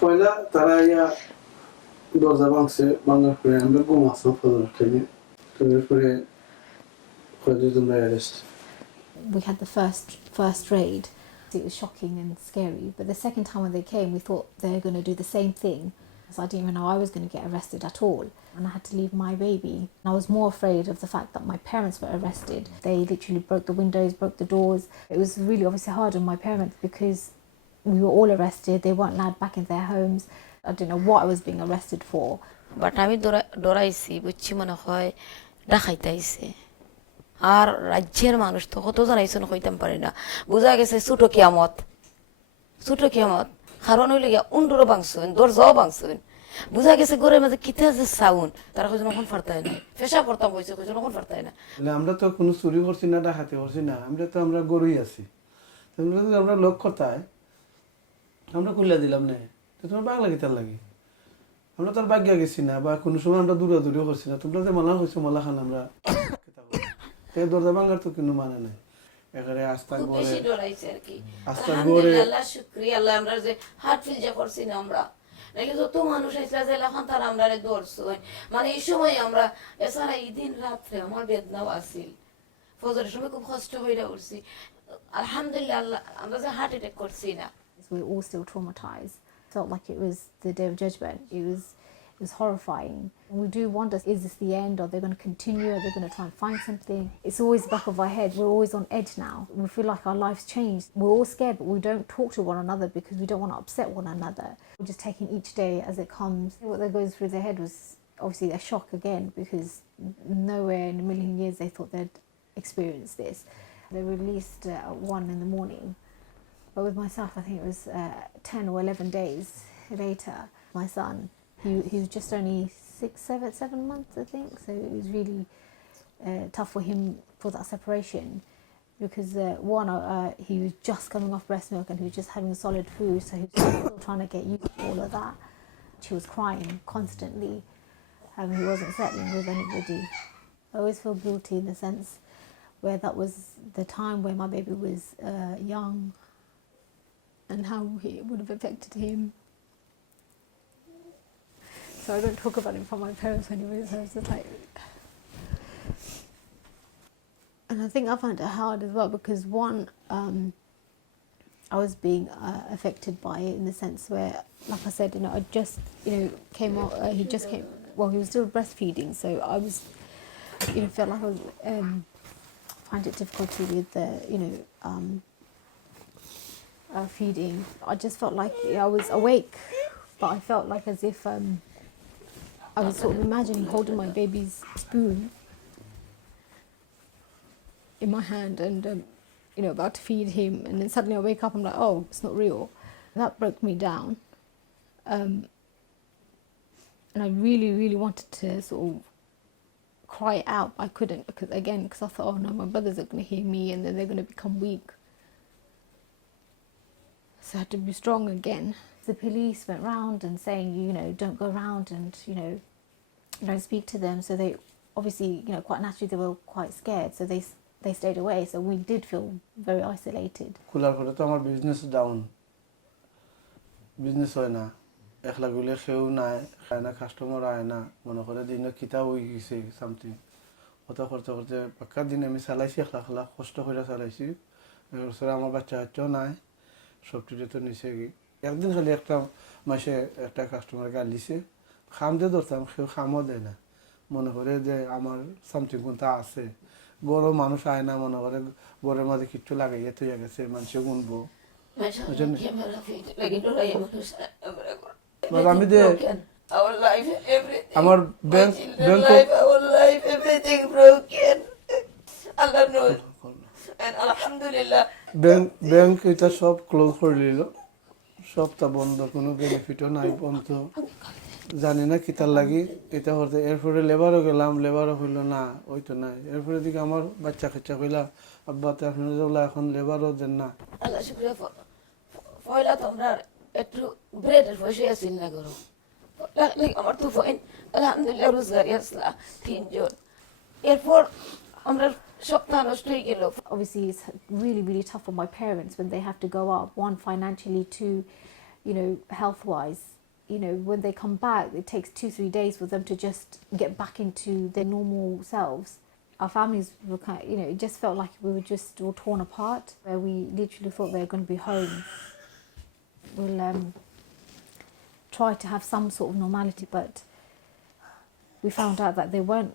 পয়লা তারা ইয়া দরজা ভাঙার পরে আমরা ঘুমাচ্ছিলাম ফজর থেকে, তো এরপরে কয়েকজন তোমরা arrest. We had the first raid. It was shocking and scary, but the second time when they came, we thought they were going to do the same thing. So I didn't even know I was going to get arrested at all, and I had to leave my baby. I was more afraid of the fact that my parents were arrested. They literally broke the windows, broke the doors. It was really obviously hard on my parents because we were all arrested. They weren't allowed back in their homes. I didn't know what I was being arrested for. But আমি ডরাইছি, বুঝছি মনে হয় ডাকাইতে আইছে। আর রাজ্যের মানুষ তো কত জানাইছেন হইতাম পারি না, বোঝা গেছে ছোট কিয়ামত, কারণ হইলে গিয়া উন্ডুরও ভাঙছেন, দরজাও ভাঙছেন, বোঝা গেছে ঘরের মাঝে কিতা যে সাউন্ড, তারা কইজন এখন ফারতায় না, ফেসা করতাম কইছে, কইজন এখন ফারতায় না। আমরা তো কোনো চুরি করছি না, ডাকাতি করছি না, আমরা গরুই আছি। আমরা লোক কথায় আমরা খুলে দিলাম না, তো তোমার বাংলা গীতার লাগে আমরা তো আর বাগ্যা গেছি না, বা কোনো সময় আমরা দূরেও করছি না। তোমরা যে মালা হয়েছে মালা খান আমরা দরজা ভাঙার তো কোনো মানে নাই। এখানে আস্থা গড়ে আল্লাহ শুকরিয়া, আল্লাহ আমরা যে হার্ট ফিল যে করছি না, আমরা নাকি যত মানুষ আইসলা যে এখন তারা আমরা দৌড়ছো, মানে এই সময় আমরা এছাড়া এই দিন রাত্রে আমার বেদনাও আসিল, ফজরের সময় খুব কষ্ট হইয়া উঠছি। আলহামদুলিল্লাহ আল্লাহ আমরা যে হার্ট অ্যাটাক করছি না। We were all still traumatized. Felt like it was the day of judgment. It was horrifying. And we do wonder, is this the end? Are they going to continue? Are they going to try and find something? It's always back of our head. We're always on edge now. We feel like our life's changed. We're all scared, but we don't talk to one another because we don't want to upset one another. We're just taking each day as it comes. What that goes through their head was obviously a shock again, because nowhere in a million years they thought they'd experience this. They were released at 1 in the morning. But with myself, I think it was 10 or 11 days later, my son, he was just only 7 months, I think. So it was really tough for him for that separation, because he was just coming off breast milk and he was just having solid food, so he was still trying to get used to all of that. She was crying constantly. He wasn't settling with anybody. I always feel guilty in the sense where that was the time where my baby was young, and how it would have affected him. So I don't talk about it from my parents anyway, so it's just like... And I think I found it hard as well, because one, I was being affected by it in the sense where, like I said, I just, came out, he just came, well, he was still breastfeeding, so I was, felt like I was, find it difficulty with the, feeding. I just felt like I was awake, but I felt like as if I was sort of imagining holding my baby's spoon in my hand and about to feed him, and then suddenly I wake up, I'm like, oh, it's not real. That broke me down, and I really, really wanted to sort of cry out. I couldn't, because I thought, oh no, my brothers are going to hear me and then they're going to become weak. So I had to be strong again. The police went round and saying, don't go round and, don't speak to them. So they obviously, quite naturally, they were quite scared. So they stayed away. So we did feel very isolated. খোলার পরে তো আমার business down, business হয় না, একলা গুলে কেউ নাই, খায় না, কাস্টমার আয় না, মনে করে দিন কিতা হয়ে গেছে সামথিং, কত করতে করতে পাক্কা দিন আমি চালাইছি, একলা কষ্ট করে চালাইছি। এবছর আমার বাচ্চা হচ্ছেও নাই, সবটিতে তো নিচে গিয়ে একদিন খালি একটা কাস্টমার গাল দিছে, খাম দিয়ে ধরতাম, কেউ খামও দেয় না, মনে করে যে আমার সামথিং কোনটা আছে। গরম মানুষ আয় না, মনে করে গরের মাঝে কিচ্ছু লাগাইয়া তুই গেছে, মানুষে গুনবো। আমি যে আমার ব্যাংক এটা সব ক্লোজ করে নিল, সবটা বন্ধ, কোনো বেনিফিটও নাই, বন্ধ। জানি না কিতার লাগি এটা করতে। এরপরে লেবারও গেলাম, লেবারও হইলো না, ওই তো নাই। এরপরে দিকে আমার বাচ্চা কাচ্চা কইলা, আব্বা তো এখন লেবারও দেন না। আল্লাহ শুকরিয়া, পয়লা তোমরা একটু ব্রেডের পয়সা আসিল না করো, আমার তো ফইন আলহামদুলিল্লাহ রোজগারি আসলা 3 জন। এরপর আমরা সপ্তাহ নষ্ট হয়ে গেল। Obviously it's really, really tough for my parents when they have to go up, one financially, two, you know, health-wise. You know, when they come back, it takes 2-3 days for them to just get back into their normal selves. Our families were kind of, you know, it just felt like we were just all torn apart, where we literally thought they were going to be home. We'll try to have some sort of normality, but we found out that they weren't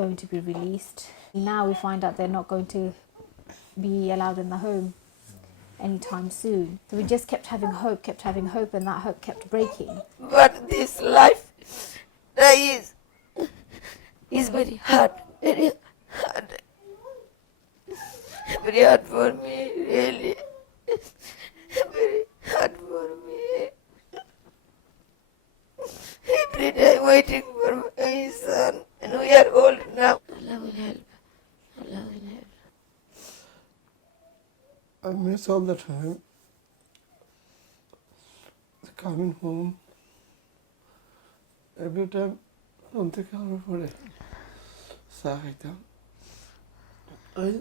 going to be released. Now we find out they're not going to be allowed in the home anytime soon. So we just kept having hope, and that hope kept breaking. But this life that is very hard, very hard. Very hard for me, really. Very hard for me. Every day waiting for my son, and we are old now. Allah will help. Allah will help. I miss all the time coming home. Every time I'm taking for it. Sakita. I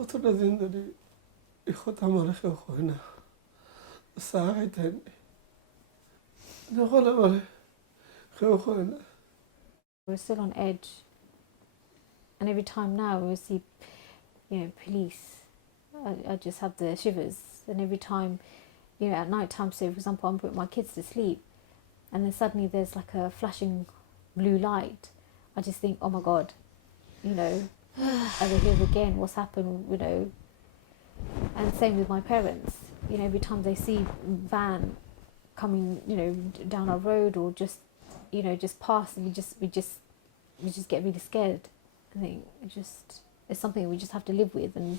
অতটা দিন ধরে এই কথা আমার কেউ কয় না সাহায্য যখন আমার কেউ কয় না We're still on edge, and every time now we see, you know, police, I just have the shivers. And every time, you know, at night time, say for example, I'm putting my kids to sleep, and then suddenly there's like a flashing blue light. I just think, oh my God, you know, are they here again? What's happened? You know. And same with my parents. You know, every time they see van coming, you know, down our road or just, you know, just past, we just get really scared. I think it's something we just have to live with. And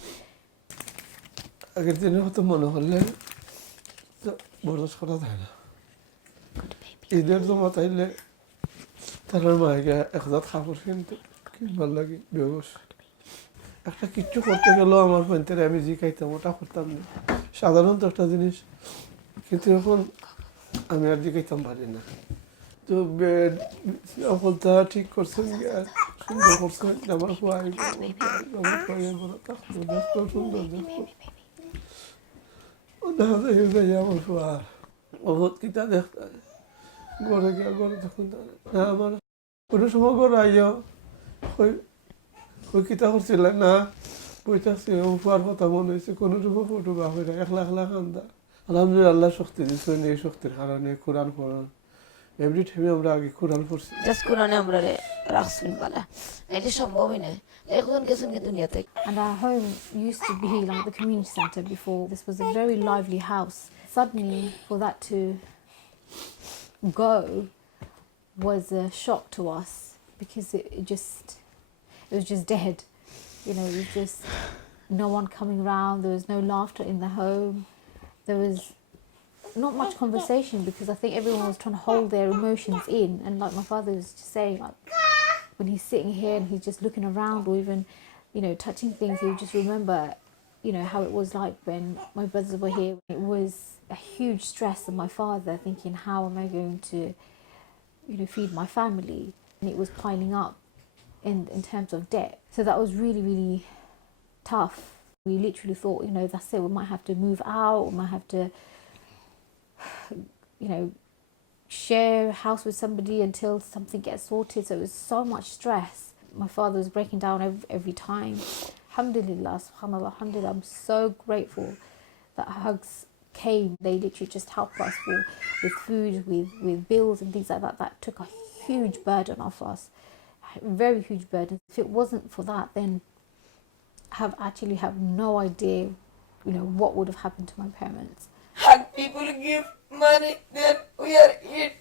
আগের দিনের কথা মনে হলে বরদাস্ত করা যায় না ঈদের জমা তাইলে তার মায়েকে একজাত কাপড় কিনতে কিনবার লাগে ব্যবস্থা একটা কিচ্ছু করতে গেলেও আমার পয়েন্টের আমি যে খাইতাম ওটা করতাম না সাধারণত একটা জিনিস কিন্তু এখন আমি আর যে খাইতাম পারি না তো বেড অবলতা ঠিক করছেন সুন্দর করছেন আমার খুয়াই আমার খুয়াই বড় থাকতো দেখতো সুন্দর দেখতো দেখা যায় আমার খুয়া বহুত কিতা দেখতে গড়ে গিয়া গড়ে তখন না আমার কোনো সময় গড়ে আইও ওই কিতা করছিল না বইতাছি ফুয়ার কথা মনে হয়েছে কোনো সময় ফটোগ্রাফি না একলা একলা কান্দা আলহামদুলিল্লাহ শক্তি দিচ্ছেন এই শক্তির কারণে কোরআন পড়ান এভরি টাইমে আমরা আগে কোরআন পড়ছি জাস্ট কোরআনে আমরা রাখছেন বলা এটা সম্ভবই না এখন গেছেন কি দুনিয়াতে And our home used to be like the community centre before. This was a very lively house. Suddenly, for that to go was a shock to us because it was just dead. You know, it was just no one coming around. There was no laughter in the home. There was not much conversation because I think everyone was trying to hold their emotions in. And like my father was just saying, like when he's sitting here and he's just looking around or even, you know, touching things, he would just remember, you know, how it was like when my brothers were here. It was a huge stress on my father, thinking, how am I going to, you know, feed my family? And it was piling up in terms of debt. So that was really, really tough. We literally thought, you know, that's it, we might have to move out, we might have to, you know, share a house with somebody until something gets sorted. So it was so much stress. My father was breaking down every time. Alhamdulillah, subhanAllah, alhamdulillah, I'm so grateful that Hugs came. They literally just helped us with food, with bills and things like that. That took a huge burden off us, very huge burden. If it wasn't for that, then I have no idea, you know, what would have happened to my parents. Hug people give money, then we are it.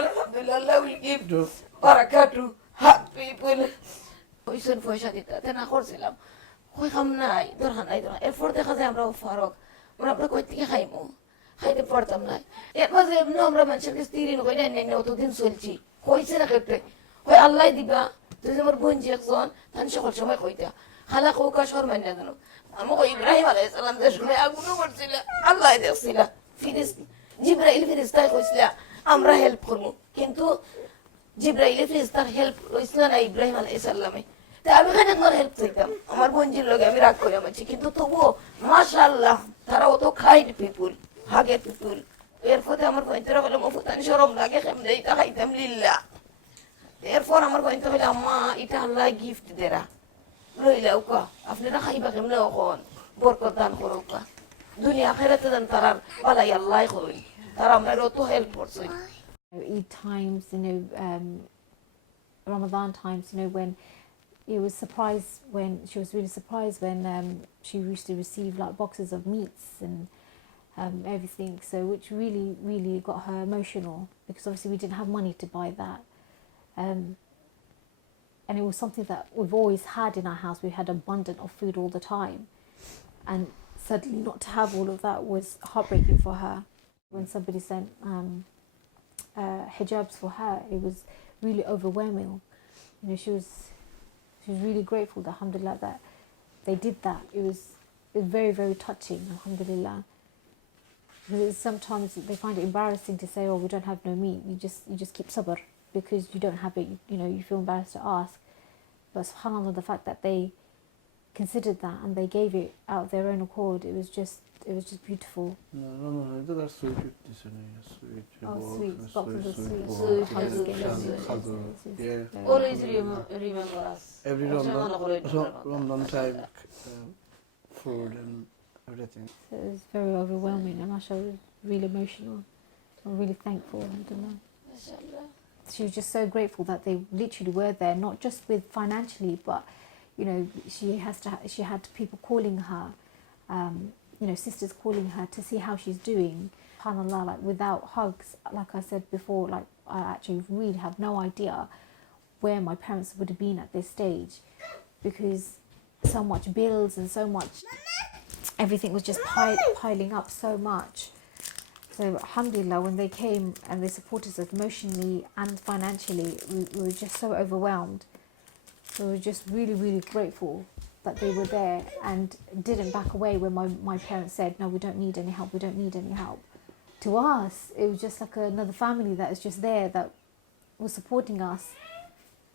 Alhamdulillah, Allah will give barakah to hug people. Oison পয়সা দিতে না করছিলাম কই খাম নাই দরকার নাই দরকার এরপর দেখা যায় আমরা ফারক আমরা কই থেকে খাইমু খাইতে পারতাম না এর মাঝে এমনি আমরা মানুষের কাছে তিরিন কই নাই নাই অতদিন চলছি কইছে না কেটে কই আল্লাহ দিবা তুই আমার বোনজি একজন তান সকল সময় কইতা খালা কোকা শর্মা না জানো আমি কই ইব্রাহিম আলাইহিস সালাম যে শুনে আগুন করছিল আল্লাহ দেখছিল ফিরিস জিবরাইল ফেরেশতা কইছিল আমরা হেল্প করব কিন্তু জিবরাইল ফেরেশতার হেল্প লইছিল না ইব্রাহিম আলাইহিস সালামে তা আমি খালি তোমার হেল্প চাইতাম আমার বোনজির লগে আমি রাগ করে আমাছি কিন্তু তবুও মাশাআল্লাহ তারা অত কাইন্ড পিপুল হাগের পিপুল এরপর আমার বোনটারা বলে মফুতানি শরম লাগে কেমনে এটা খাইতাম লিল্লাহ এরপর আমার বোনটা বলে আম্মা এটা আল্লাহ গিফট দেরা লইলাও কা আপনারা খাইবা কেমনে এখন বরকত দান করো কা দুনিয়া আখিরাতে দান তারার বালাই আল্লাহ কই তারা আমরা অত হেল্প করছে Eid times, Ramadan times, when it was surprised when she was really surprised when she used to receive like boxes of meats and everything, so which really got her emotional because obviously we didn't have money to buy that, and it was something that we've always had in our house. We had abundant of food all the time, and suddenly not to have all of that was heartbreaking for her. When somebody sent hijabs for her, it was really overwhelming. She was really grateful, alhamdulillah, that they did that. It was very, very touching, alhamdulillah. Because sometimes they find it embarrassing to say, oh, we don't have no meat. You just keep sabr because you don't have it. You feel embarrassed to ask. But subhanallah, the fact that they considered that and they gave it out of their own accord, it was just beautiful. No, that's sweet. Sweet. Oh, sweet. Boxes of sweet. Yeah. Always remember us. Every Ramadan time, food and everything. So it was very overwhelming, and mashallah, was really emotional. I'm really thankful, alhamdulillah. Mashallah. She was just so grateful that they literally were there, not just with financially, but she had people calling her, sisters calling her to see how she's doing. SubhanAllah, like without hugs, like I said before, like I actually really have no idea where my parents would have been at this stage, because so much bills and so much, everything was just piling up so much. So alhamdulillah, when they came and they supported us emotionally and financially, we were just so overwhelmed. So we were just really, really grateful that they were there and didn't back away when my parents said, no, we don't need any help, we don't need any help. To us, it was just like another family that is just there, that was supporting us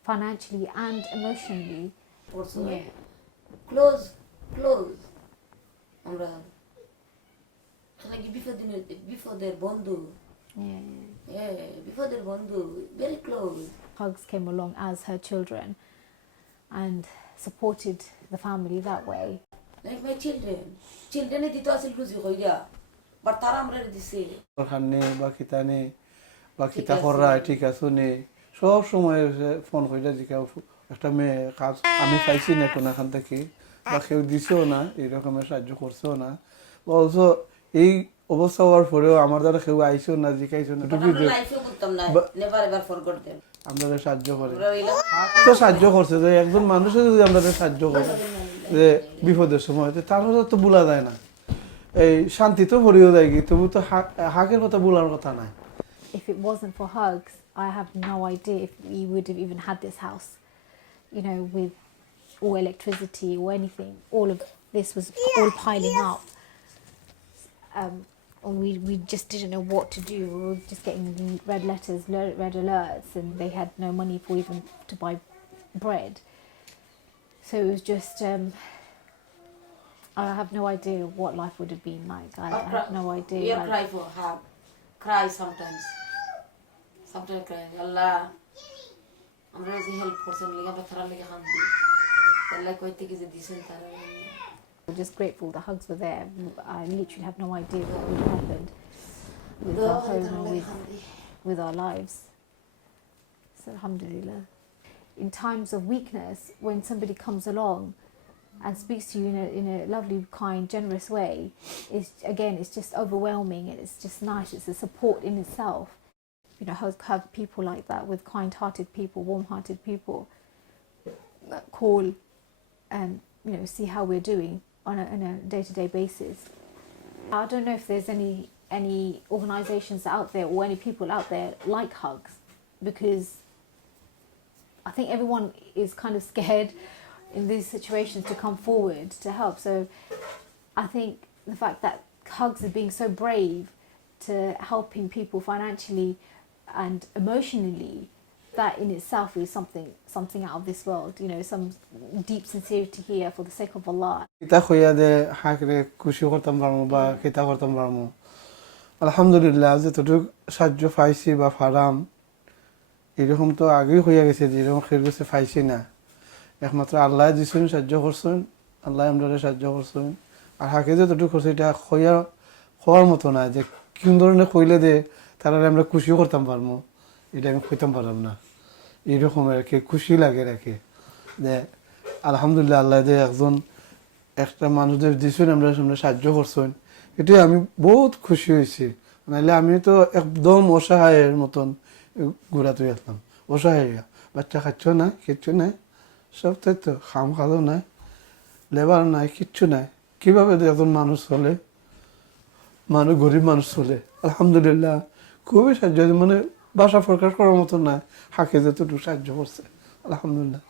financially and emotionally. Also, Yeah. Close. আমরা like before their বন্ধু. Yeah, before their বন্ধু, very close. Hugs came along as her children and supported the family that way. Like my children dito asil খুশি হইয়া but তারা আমরা দিছে খানে বা খিতা কররা ঠিক আছে নে সব সময় ফোন কইরা জিকাও একটা মেয়ে কাজ আমি পাইছি না কোন এখান থেকে বা কেউ দিছেও না এরকমের সাহায্য করছেও না অলসো এই অবস্থা হওয়ার পরেও আমার দ্বারা কেউ আইছেও না জিকাইছেও না আমরা লাইফে করতাম না নেভার এভার ফরগট দেম আমরা সাহায্য করে তো সাহায্য করছে যে একজন মানুষে যদি আমরা সাহায্য করে যে বিপদের সময় তাহলে তো ভুলা যায় না এই শান্তি তো ভরিও যায় কি তবু তো হাকের কথা ভুলার কথা নাই If it wasn't for hugs, I have no idea if we would have even had this house, with or electricity or anything. All of this was all piling up. And we just didn't know what to do. We were just getting red letters, red alerts, and they had no money for even to buy bread. So it was just, I have no idea what life would have been like. I have no idea. We cry for help. Cry sometimes. Sometimes cry. Allah, আমরা যে help করছেন লিগা আমরা তারা লিগা খান দিই আল্লাহ কইতে কি যে দিছেন তারা We're just grateful the hugs were there. I literally have no idea what would have happened with our home and with our lives. So alhamdulillah. In times of weakness, when somebody comes along and speaks to you in a lovely, kind, generous way, it's just overwhelming, and it's just nice. It's a support in itself. Have people like that, with kind-hearted people, warm-hearted people that call and see how we're doing on a day-to-day basis. I don't know if there's any organisations out there or any people out there like hugs, because I think everyone is kind of scared in these situations to come forward to help. So I think the fact that hugs are being so brave to helping people financially and emotionally that in itself is something out of this world. You know, some deep sincerity here for the sake of Allah. কিতা কইয়া দে হাঁকরে খুশি করতাম পারবো বা কিতা করতাম পারবো আলহামদুলিল্লাহ যতটুকু সাহায্য পাইছি বা ফারাম এরকম তো আগেই হইয়া গেছে যে এরকম খের গেছে পাইছি না একমাত্র আল্লাহ দিছেন সাহায্য করছেন আল্লাহ আমরা সাহায্য করছেন আর হাঁকে যতটুকু করছে এটা হওয়ার মতো না যে কোন ধরনের কইলে দে তারা আমরা খুশিও করতাম পারবো এটা আমি কইতাম পারলাম না এরকম আর কি খুশি লাগে রাখে যে আলহামদুলিল্লাহ আল্লাহ যে একজন একটা মানুষদের দিছেন আমরা সামনে সাহায্য করছেন এটাই আমি বহুত খুশি হয়েছি নাহলে আমি তো একদম অসহায়ের মতন ঘোরাতে আসলাম অসহায় বাচ্চা খাচ্ছ না কিচ্ছু নাই সব তাই তো খাম খালো নাই লেবার নাই কিচ্ছু নাই কীভাবে একজন মানুষ চলে গরিব মানুষ চলে আলহামদুলিল্লাহ খুবই সাহায্য মানে ভাষা প্রকাশ করার মতো না হাঁকে যতটুকু সাহায্য করছে আলহামদুলিল্লাহ